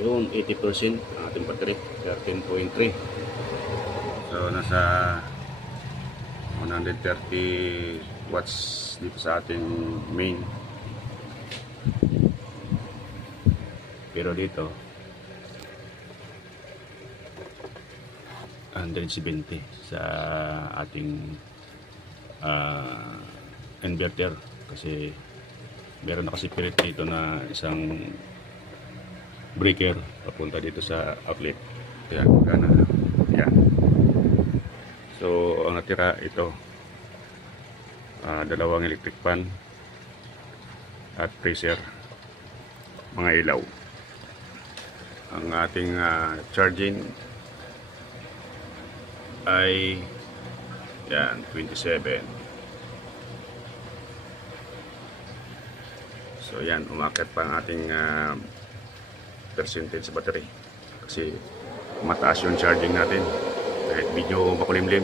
Yun, 80% ang ating battery, 13.3. So nasa 130 watts dito sa ating main. Pero dito 170 sa ating inverter, kasi meron na kasi pilit dito na isang breaker papunta dito sa outlet. Yan, gana. Yan. So ang natira ito, dalawang electric fan at freezer, mga ilaw. Ang ating charging ay yan, 27. So yan, umakyat pa ang ating percentage sa battery kasi mataas yung charging natin kahit medyo makulimlim.